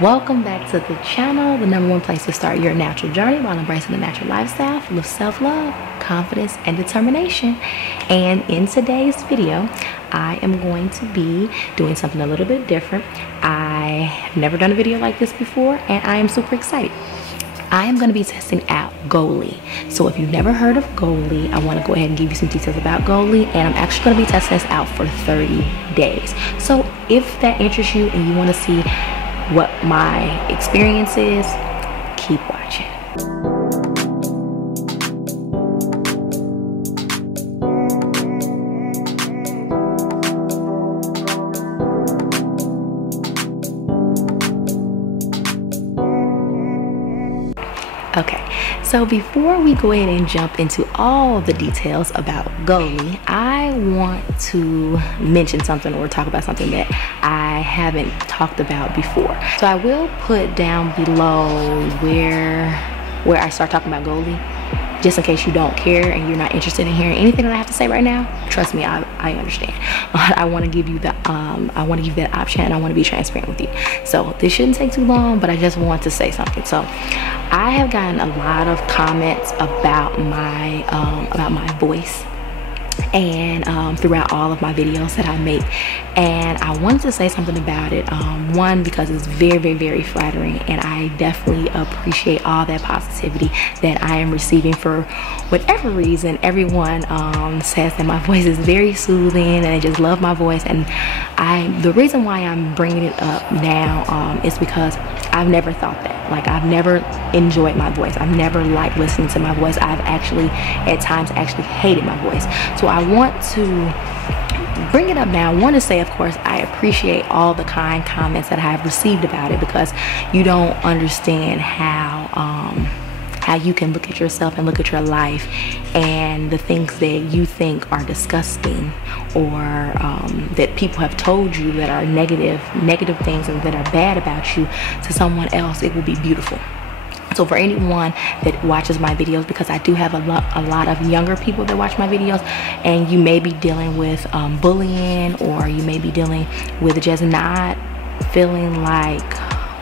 Welcome back to the channel, the #1 place to start your natural journey while embracing the natural lifestyle full of self-love, confidence, and determination. And in today's video, I am going to be doing something a little bit different. I have never done a video like this before, and I am super excited. I am going to be testing out Goli. So if you've never heard of Goli, I want to go ahead and give you some details about Goli, and I'm actually going to be testing this out for 30 days. So if that interests you and you want to see what my experience is, keep watching. Okay, so before we go ahead and jump into all the details about Goli, I want to mention something or talk about something that I haven't talked about before. So I will put down below where I start talking about Goli, just in case you don't care and you're not interested in hearing anything that I have to say right now. Trust me, I understand. I want to give you the that option, and I want to be transparent with you. So this shouldn't take too long, but I just want to say something. So I have gotten a lot of comments about my voice, and throughout all of my videos that I make, and I wanted to say something about it. One, because it's very, very, very flattering, and I definitely appreciate all that positivity that I am receiving. For whatever reason, everyone says that my voice is very soothing and they just love my voice. And the reason why I'm bringing it up now is because I've never thought that. Like, I've never enjoyed my voice. I've never liked listening to my voice. I've actually at times hated my voice. So I want to bring it up now. I want to say, of course, I appreciate all the kind comments that I have received about it, because you don't understand how you can look at yourself and look at your life, and the things that you think are disgusting, or that people have told you that are negative things and that are bad about you, to someone else it will be beautiful. So for anyone that watches my videos, because I do have a lot of younger people that watch my videos, and you may be dealing with bullying, or you may be dealing with just not feeling like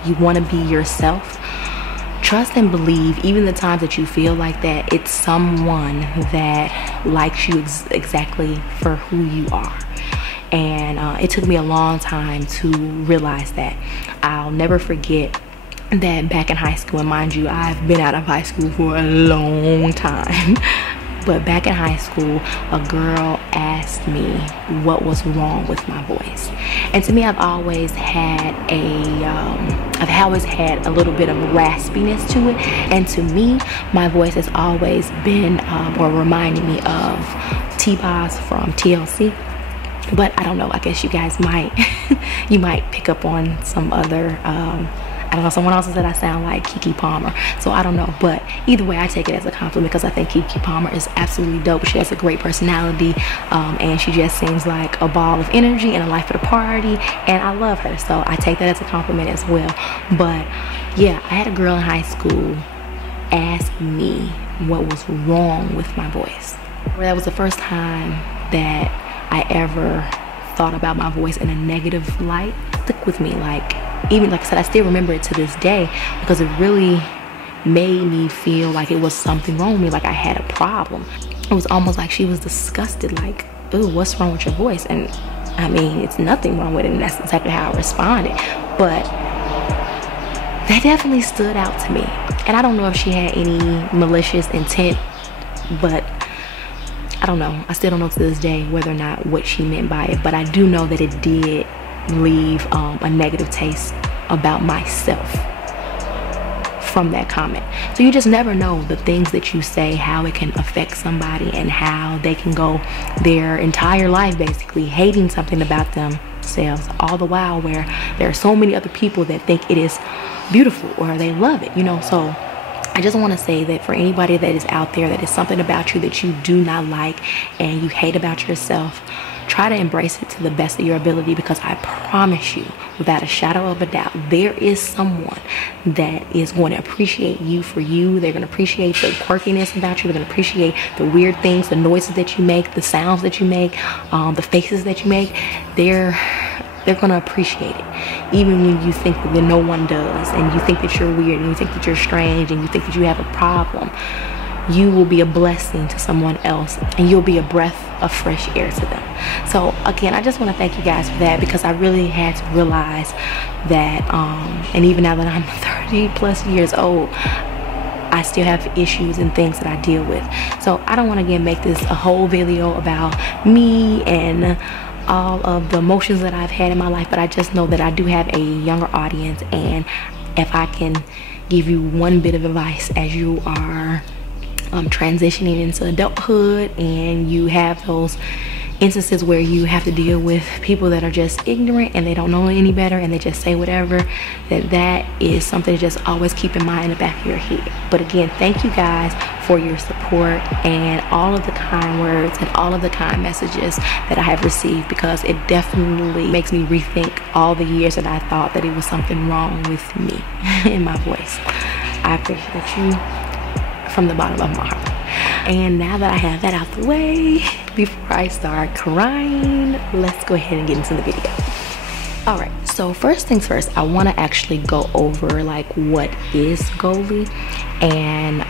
you want to be yourself, trust and believe, even the times that you feel like that, it's someone that likes you exactly for who you are. And it took me a long time to realize that. I'll never forget that back in high school, and mind you, I've been out of high school for a long time, but back in high school, a girl asked me what was wrong with my voice. And to me, I've always had a little bit of raspiness to it, and to me, my voice has always been or reminding me of T-Boz from TLC. But I don't know, I guess you guys might you might pick up on some other I don't know, someone else said I sound like Keke Palmer, so I don't know. But either way, I take it as a compliment, because I think Keke Palmer is absolutely dope. She has a great personality, and she just seems like a ball of energy and a life of the party, and I love her, so I take that as a compliment as well. But yeah, I had a girl in high school ask me what was wrong with my voice. That was the first time that I ever thought about my voice in a negative light. It stuck with me. Like, even like I said, I still remember it to this day, because it really made me feel like it was something wrong with me, like I had a problem. It was almost like she was disgusted, like, ooh, what's wrong with your voice? And I mean, it's nothing wrong with it, and that's exactly how I responded. But that definitely stood out to me, and I don't know if she had any malicious intent, but I don't know. I still don't know to this day whether or not what she meant by it, but I do know that it did leave a negative taste about myself from that comment. So you just never know the things that you say, how it can affect somebody, and how they can go their entire life basically hating something about themselves, all the while where there are so many other people that think it is beautiful or they love it, you know. So I just want to say that for anybody that is out there, that is something about you that you do not like and you hate about yourself, try to embrace it to the best of your ability, because I promise you, without a shadow of a doubt, there is someone that is going to appreciate you for you. They're going to appreciate the quirkiness about you. They're going to appreciate the weird things, the noises that you make, the sounds that you make, the faces that you make. they're gonna appreciate it. Even when you think that no one does, and you think that you're weird, and you think that you're strange, and you think that you have a problem, you will be a blessing to someone else, and you'll be a breath of fresh air to them. So again, I just want to thank you guys for that, because I really had to realize that, and even now that I'm 30 plus years old, I still have issues and things that I deal with. So I don't want to again make this a whole video about me and all of the emotions that I've had in my life, but I just know that I do have a younger audience, and if I can give you one bit of advice as you are transitioning into adulthood, and you have those instances where you have to deal with people that are just ignorant and they don't know any better and they just say whatever, that is something to just always keep in mind in the back of your head. But again, thank you guys for your support and all of the kind words and all of the kind messages that I have received, because it definitely makes me rethink all the years that I thought that it was something wrong with me in my voice. I appreciate you from the bottom of my heart. And now that I have that out the way, before I start crying, let's go ahead and get into the video. All right, so first things first, I want to actually go over like what is Goli. And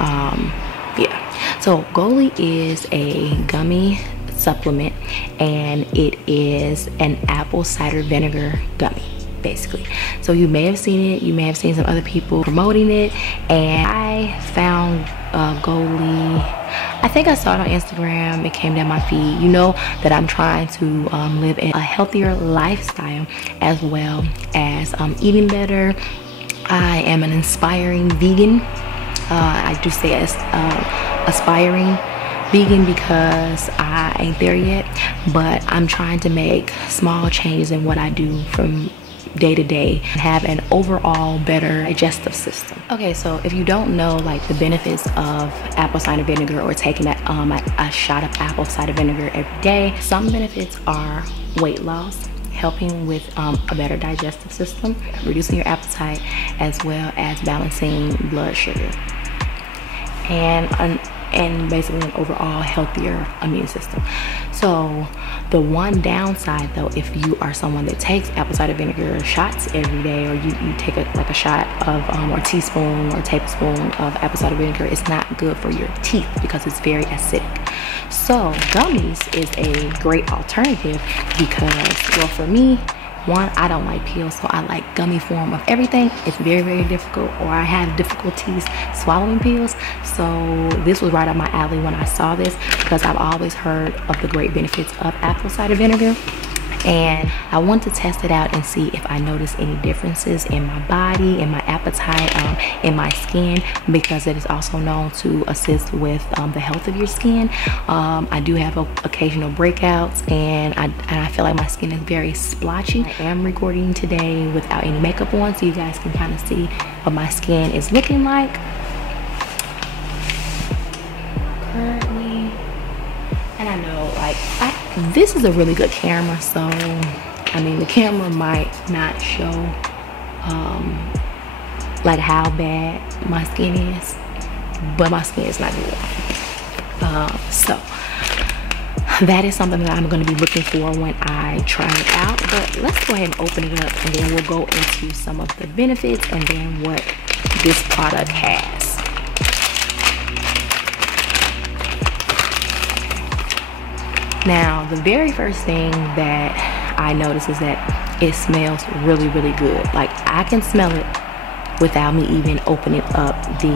yeah, so Goli is a gummy supplement, and it is an apple cider vinegar gummy, basically. So you may have seen it, you may have seen some other people promoting it, and I found Goli, I think I saw it on Instagram, it came down my feed. You know that I'm trying to live a healthier lifestyle, as well as eating better. I am an inspiring vegan. I do say as aspiring vegan because I ain't there yet, but I'm trying to make small changes in what I do from day to day and have an overall better digestive system. Okay, so if you don't know like the benefits of apple cider vinegar, or taking a shot of apple cider vinegar every day, some benefits are weight loss, helping with a better digestive system, reducing your appetite, as well as balancing blood sugar, and basically an overall healthier immune system. So the one downside though, if you are someone that takes apple cider vinegar shots every day, or you take like a shot of or teaspoon or tablespoon of apple cider vinegar, it's not good for your teeth because it's very acidic. So gummies is a great alternative because, well, for me, one, I don't like pills, so I like gummy form of everything. It's very, very difficult, or I have difficulties swallowing pills. So this was right up my alley when I saw this, because I've always heard of the great benefits of apple cider vinegar. And I want to test it out and see if I notice any differences in my body, in my appetite, in my skin, because it is also known to assist with the health of your skin. I do have occasional breakouts, and I feel like my skin is very splotchy. I am recording today without any makeup on, so you guys can kind of see what my skin is looking like currently. And I know, like, this is a really good camera, so I mean the camera might not show like how bad my skin is, but my skin is not good. So that is something that I'm going to be looking for when I try it out. But let's go ahead and open it up, and then we'll go into some of the benefits and then what this product has. Now, the very first thing that I notice is that it smells really, really good. Like, I can smell it without me even opening up the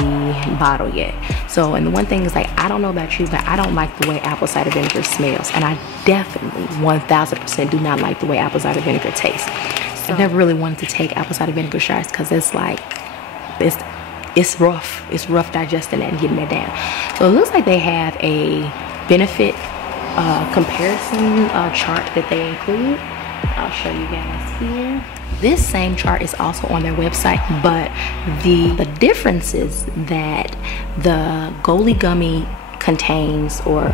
bottle yet. So, and the one thing is, like, I don't know about you, but I don't like the way apple cider vinegar smells. And I definitely 1000% do not like the way apple cider vinegar tastes. So, I've never really wanted to take apple cider vinegar shots because it's like, it's rough. It's rough digesting that and getting that down. So it looks like they have a benefit comparison chart that they include. I'll show you guys here. This same chart is also on their website, but the differences that the Goli gummy contains, or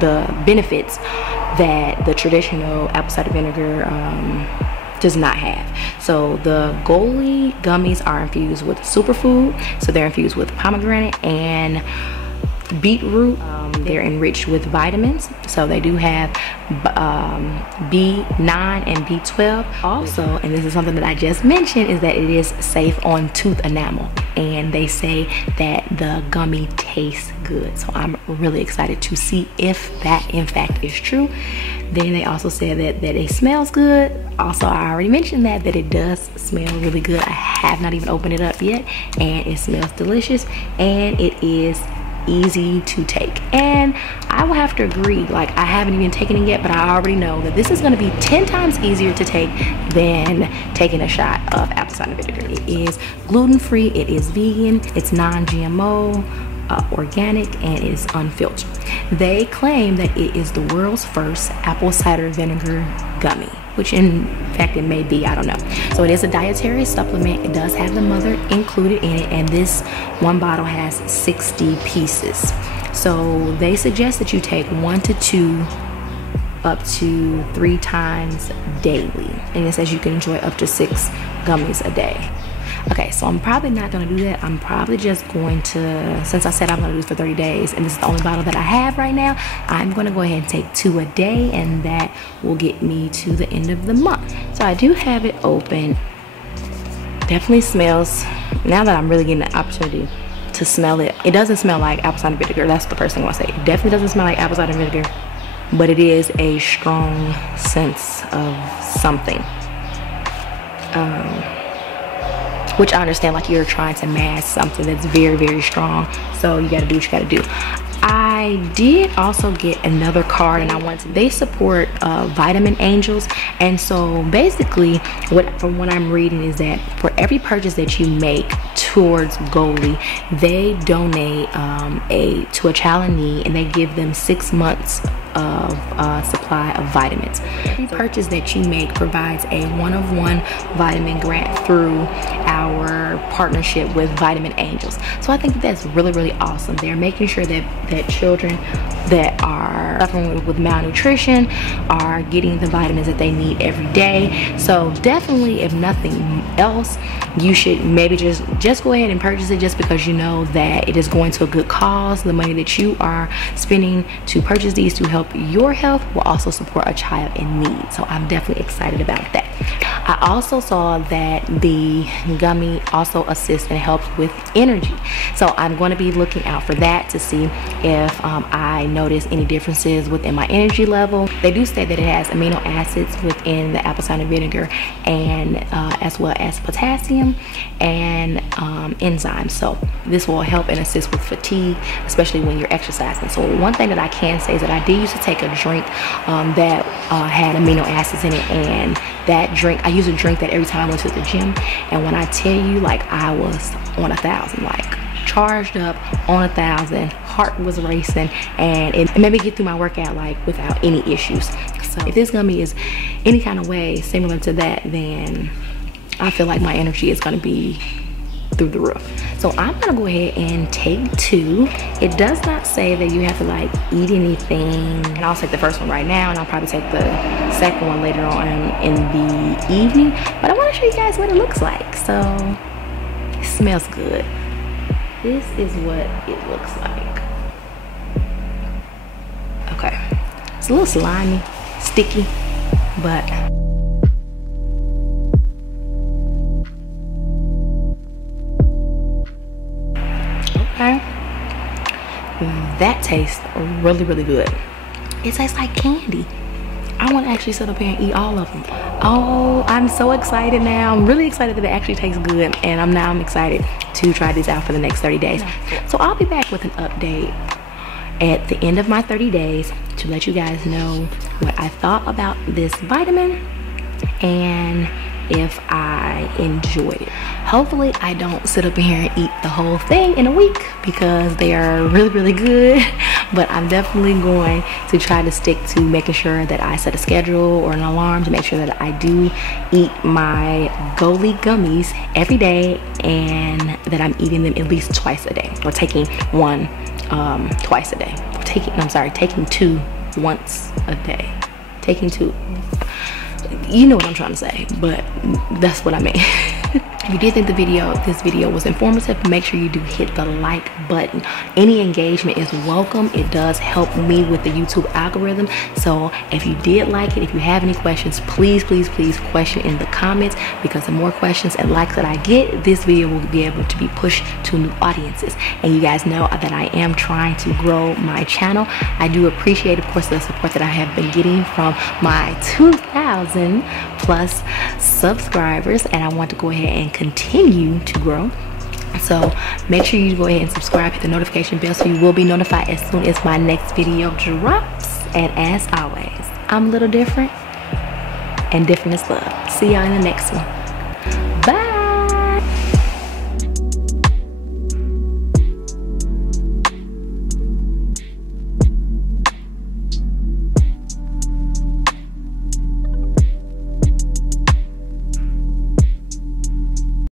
the benefits that the traditional apple cider vinegar does not have. So the Goli gummies are infused with superfood, so they're infused with pomegranate and beetroot, They're enriched with vitamins, so they do have B9 and B12. Also, and this is something that I just mentioned, is that it is safe on tooth enamel, and they say that the gummy tastes good. So I'm really excited to see if that in fact is true. Then they also said that it smells good. Also, I already mentioned that it does smell really good. I have not even opened it up yet, and it smells delicious, and it is easy to take. And I will have to agree, like, I haven't even taken it yet, but I already know that this is going to be 10 times easier to take than taking a shot of apple cider vinegar. It is gluten-free, it is vegan, it's non-GMO, organic, and it is unfiltered. They claim that it is the world's first apple cider vinegar gummy, which in fact it may be, I don't know. So it is a dietary supplement. It does have the mother included in it, and this one bottle has 60 pieces. So they suggest that you take 1 to 2 up to 3 times daily, and it says you can enjoy up to 6 gummies a day. Okay, so I'm probably not gonna do that. I'm probably just going to, since I said I'm gonna do this for 30 days and this is the only bottle that I have right now, I'm gonna go ahead and take 2 a day, and that will get me to the end of the month. So I do have it open. Definitely smells, now that I'm really getting the opportunity to smell it, it doesn't smell like apple cider vinegar. That's the first thing I want to say. It definitely doesn't smell like apple cider vinegar, but it is a strong sense of something. Which I understand, like, you're trying to mask something that's very, very strong, so you gotta do what you gotta do. I did also get another card, and I want to, they support Vitamin Angels, and so basically from what I'm reading is that for every purchase that you make towards Goli, they donate to a child in need, and they give them 6 months of supply of vitamins. Every purchase that you make provides a one-of-one vitamin grant through our partnership with Vitamin Angels. So I think that's really, really awesome. They're making sure that children that are suffering with malnutrition are getting the vitamins that they need every day. So definitely, if nothing else, you should maybe just go ahead and purchase it, just because you know that it is going to a good cause. The money that you are spending to purchase these to help your health will also support a child in need. So I'm definitely excited about that. I also saw that the gummy also assists and helps with energy. So I'm going to be looking out for that to see if I notice any differences within my energy level. They do say that it has amino acids within the apple cider vinegar, and as well as potassium and enzymes. So this will help and assist with fatigue, especially when you're exercising. So one thing that I can say is that I did used to take a drink that had amino acids in it, and that drink, I used to drink that every time I went to the gym, and when I tell you, like, I was on 1,000, like charged up on 1,000, heart was racing, and it made me get through my workout like without any issues. So if this gummy is any kind of way similar to that, then I feel like my energy is going to be through the roof. So I'm gonna go ahead and take 2. It does not say that you have to like eat anything, and I'll take the first one right now, and I'll probably take the second one later on in the evening, but I want to show you guys what it looks like. So it smells good. This is what it looks like. Okay, it's a little slimy, sticky, but okay, that tastes really, really good. It tastes like candy. I want to actually sit up here and eat all of them. Oh, I'm so excited now. I'm really excited that it actually tastes good, and I'm excited to try this out for the next 30 days. So I'll be back with an update at the end of my 30 days to let you guys know what I thought about this vitamin and if I enjoyed it. Hopefully I don't sit up in here and eat the whole thing in a week, because they are really, really good. But I'm definitely going to try to stick to making sure that I set a schedule or an alarm to make sure that I do eat my Goli gummies every day, and that I'm eating them at least twice a day, or taking one twice a day. Taking 2 once a day. Taking 2. You know what I'm trying to say, but that's what I mean. If you did think this video was informative, make sure you do hit the like button. Any engagement is welcome. It does help me with the YouTube algorithm. So if you did like it, if you have any questions, please question in the comments, because the more questions and likes that I get, this video will be able to be pushed to new audiences. And you guys know that I am trying to grow my channel. I do appreciate, of course, the support that I have been getting from my 2,000 plus subscribers, and I want to go ahead and continue to grow. So make sure you go ahead and subscribe, hit the notification bell, so you will be notified as soon as my next video drops. And as always, I'm a little different, and different is love. See y'all in the next one.